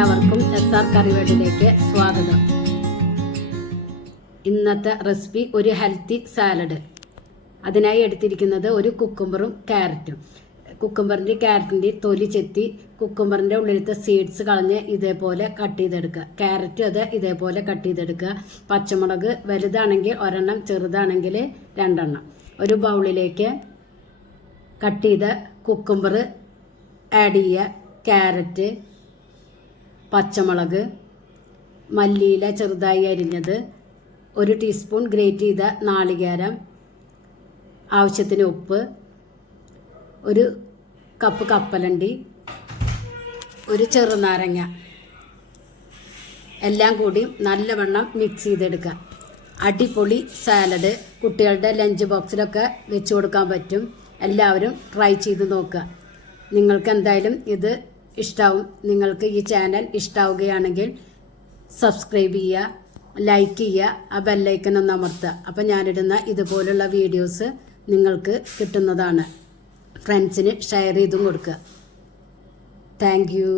എല്ലാവർക്കും SR കറിവേഡിലേക്ക് സ്വാഗതം. ഇന്നത്തെ റെസിപ്പി ഒരു ഹെൽത്തി സാലഡ്. അതിനായി എടുത്തിരിക്കുന്നത് ഒരു കുക്കുംബറും ക്യാരറ്റും. കുക്കുംബറിൻ്റെ ക്യാരറ്റിൻ്റെ തൊലി ചെത്തി കുക്കുംബറിൻ്റെ ഉള്ളിലത്തെ സീഡ്സ് കളഞ്ഞ് ഇതേപോലെ കട്ട് ചെയ്തെടുക്കുക. ക്യാരറ്റും അത് ഇതേപോലെ കട്ട് ചെയ്തെടുക്കുക. പച്ചമുളക് വലുതാണെങ്കിൽ ഒരെണ്ണം, ചെറുതാണെങ്കിൽ രണ്ടെണ്ണം. ഒരു ബൗളിലേക്ക് കട്ട് ചെയ്ത കുക്കുംബർ ആഡ് ചെയ്യുക. ക്യാരറ്റ്, പച്ചമുളക്, മല്ലിയില ചെറുതായി അരിഞ്ഞത്, 1 ടീസ്പൂൺ ഗ്രേറ്റ് ചെയ്ത നാളികേരം, ആവശ്യത്തിന് ഉപ്പ്, 1 കപ്പ് കപ്പലണ്ടി, 1 ചെറുനാരങ്ങ എല്ലാം കൂടി നല്ലവണ്ണം മിക്സ് ചെയ്തെടുക്കുക. അടിപൊളി സാലഡ് കുട്ടികളുടെ ലഞ്ച് ബോക്സിലൊക്കെ വെച്ച് കൊടുക്കാൻ പറ്റും. എല്ലാവരും ട്രൈ ചെയ്ത് നോക്കുക. നിങ്ങൾക്ക് എന്തായാലും ഇത് ഇഷ്ടാവും. നിങ്ങൾക്ക് ഈ ചാനൽ ഇഷ്ടാവുകയാണെങ്കിൽ സബ്സ്ക്രൈബ് ചെയ്യുക, ലൈക്ക് ചെയ്യുക, ആ ബെല്ലൈക്കൺ ഒന്ന് അമർത്തുക. അപ്പോൾ ഞാനിടുന്ന ഇതുപോലുള്ള വീഡിയോസ് നിങ്ങൾക്ക് കിട്ടുന്നതാണ്. ഫ്രണ്ട്സിന് ഷെയർ ചെയ്തും കൊടുക്കുക. Thank you.